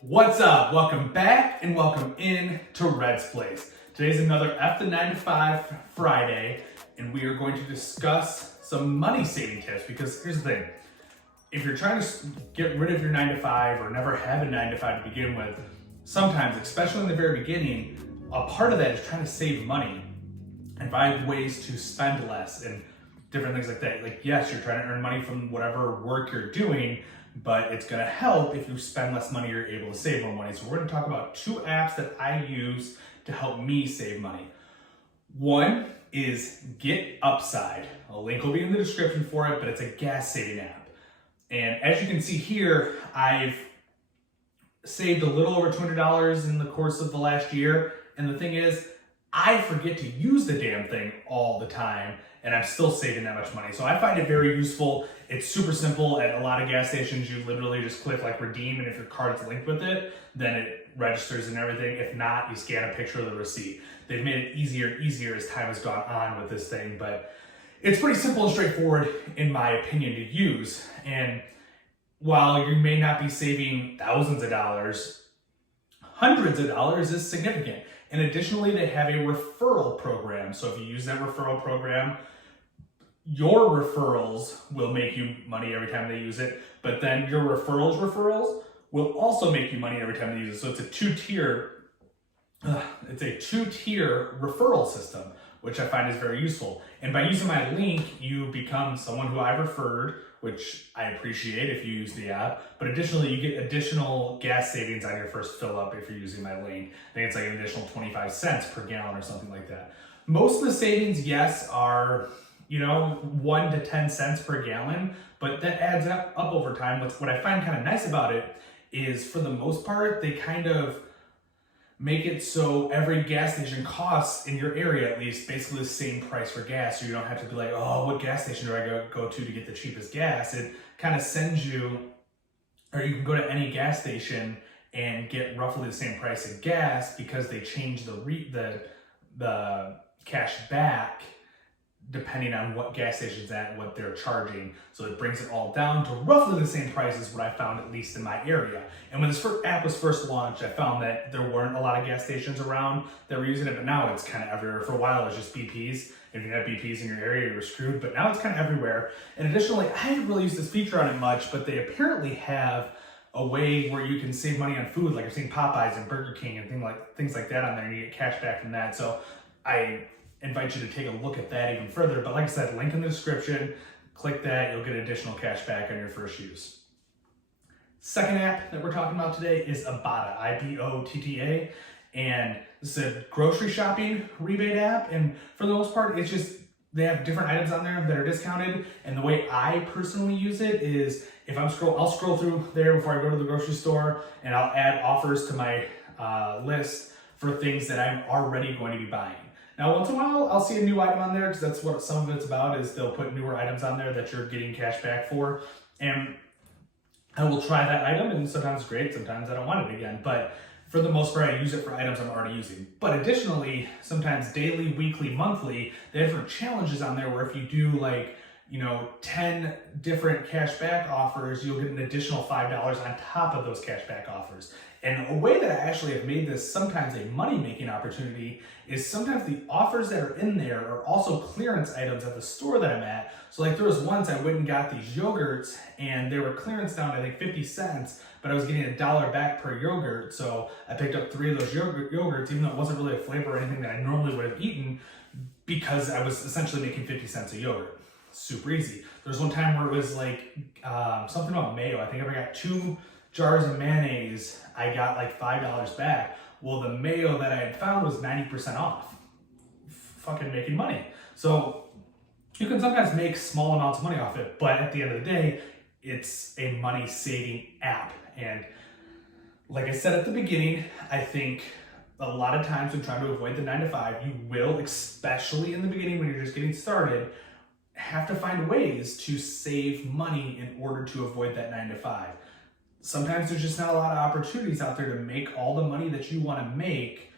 What's up? Welcome back and welcome in to Red's Place. Today's another F the 9 to 5 Friday, and we are going to discuss some money saving tips because here's the thing. If you're trying to get rid of your 9 to 5 or never have a 9 to 5 to begin with, sometimes, especially in the very beginning, a part of that is trying to save money and find ways to spend less and different things like that. Like, yes, you're trying to earn money from whatever work you're doing, but it's gonna help if you spend less money, you're able to save more money. So we're gonna talk about two apps that I use to help me save money. One is GetUpside. A link will be in the description for it, but it's a gas saving app. And as you can see here, I've saved a little over $200 in the course of the last year. And the thing is, I forget to use the damn thing all the time, and I'm still saving that much money. So I find it very useful. It's super simple. At a lot of gas stations, you literally just click like redeem, and if your card's linked with it, then it registers and everything. If not, you scan a picture of the receipt. They've made it easier as time has gone on with this thing, but it's pretty simple and straightforward, in my opinion, to use. And while you may not be saving thousands of dollars, hundreds of dollars is significant. And additionally, they have a referral program. So if you use that referral program, your referrals will make you money every time they use it, but then your referrals will also make you money every time they use it. So it's a two-tier referral system, which I find is very useful. And by using my link, you become someone who I referred, which I appreciate if you use the app. But additionally, you get additional gas savings on your first fill up if you're using my link. I think it's like an additional 25 cents per gallon or something like that. Most of the savings, yes, are 1 to 10 cents per gallon, but that adds up over time. What I find kind of nice about it is, for the most part, they kind of make it so every gas station costs, in your area at least, basically the same price for gas. So you don't have to be like, oh, what gas station do I go to get the cheapest gas? It kind of sends you, or you can go to any gas station and get roughly the same price of gas, because they change the cash back depending on what gas station's at and what they're charging. So it brings it all down to roughly the same price as what I found, at least in my area. And when this app was first launched, I found that there weren't a lot of gas stations around that were using it, but now it's kind of everywhere. For a while, it was just BPs. If you had BPs in your area, you were screwed, but now it's kind of everywhere. And additionally, I haven't really used this feature on it much, but they apparently have a way where you can save money on food, like I've seen Popeyes and Burger King and things like that on there, and you get cash back from that. So I invite you to take a look at that even further. But like I said, link in the description, click that, you'll get additional cash back on your first use. Second app that we're talking about today is Ibotta, Ibotta. And this is a grocery shopping rebate app. And for the most part, it's just, they have different items on there that are discounted. And the way I personally use it is, if I'll scroll through there before I go to the grocery store, and I'll add offers to my list for things that I'm already going to be buying. Now, once in a while, I'll see a new item on there, because that's what some of it's about, is they'll put newer items on there that you're getting cash back for. And I will try that item, and sometimes it's great, sometimes I don't want it again. But for the most part, I use it for items I'm already using. But additionally, sometimes daily, weekly, monthly, they have different challenges on there where if you do 10 different cashback offers, you'll get an additional $5 on top of those cashback offers. And a way that I actually have made this sometimes a money-making opportunity is sometimes the offers that are in there are also clearance items at the store that I'm at. So like, there was once I went and got these yogurts, and they were clearance down to 50 cents, but I was getting $1 back per yogurt. So I picked up 3 of those yogurts, even though it wasn't really a flavor or anything that I normally would have eaten, because I was essentially making 50 cents a yogurt. Super easy. There's one time where it was something about mayo. I think if I got 2 jars of mayonnaise, I got $5 back. Well, the mayo that I had found was 90% off. Fucking making money. So you can sometimes make small amounts of money off it, but at the end of the day, it's a money-saving app. And like I said at the beginning, I think a lot of times when trying to avoid the 9 to 5, you will, especially in the beginning when you're just getting started, have to find ways to save money in order to avoid that 9 to 5. Sometimes there's just not a lot of opportunities out there to make all the money that you want to make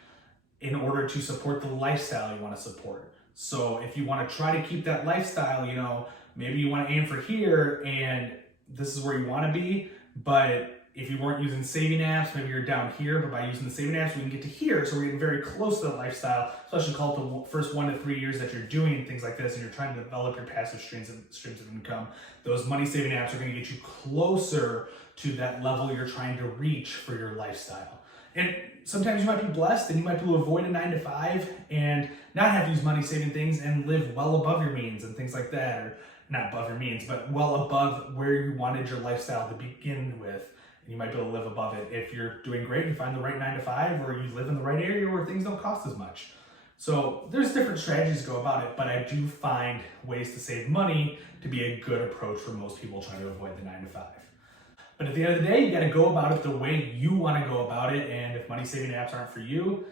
in order to support the lifestyle you want to support. So if you want to try to keep that lifestyle, maybe you want to aim for here and this is where you want to be, but if you weren't using saving apps, maybe you're down here, but by using the saving apps, we can get to here. So we're getting very close to the lifestyle, especially call it the first 1 to 3 years that you're doing things like this and you're trying to develop your passive streams of income. Those money saving apps are going to get you closer to that level you're trying to reach for your lifestyle. And sometimes you might be blessed and you might be able to avoid a 9 to 5 and not have to use money saving things and live well above your means and things like that, or not above your means, but well above where you wanted your lifestyle to begin with. And you might be able to live above it if you're doing great, you find the right 9 to 5, or you live in the right area where things don't cost as much. So there's different strategies to go about it, but I do find ways to save money to be a good approach for most people trying to avoid the 9 to 5. But at the end of the day, you got to go about it the way you want to go about it. And if money saving apps aren't for you,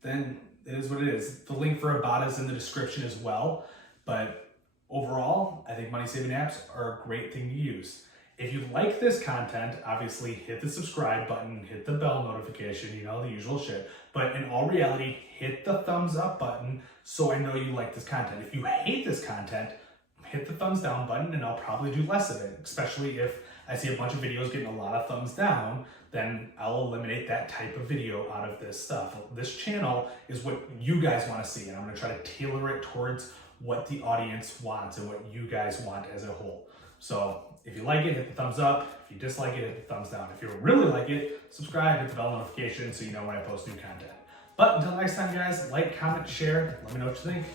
then it is what it is. The link for Ibotta is in the description as well. But overall, I think money saving apps are a great thing to use. If you like this content, obviously hit the subscribe button, hit the bell notification, you know, the usual shit. But in all reality, hit the thumbs up button so I know you like this content. If you hate this content, hit the thumbs down button and I'll probably do less of it, especially if I see a bunch of videos getting a lot of thumbs down, then I'll eliminate that type of video out of this stuff. This channel is what you guys want to see, and I'm going to try to tailor it towards what the audience wants and what you guys want as a whole. So if you like it, hit the thumbs up. If you dislike it, hit the thumbs down. If you really like it, subscribe, hit the bell notification so you know when I post new content. But until next time, guys, like, comment, share, let me know what you think.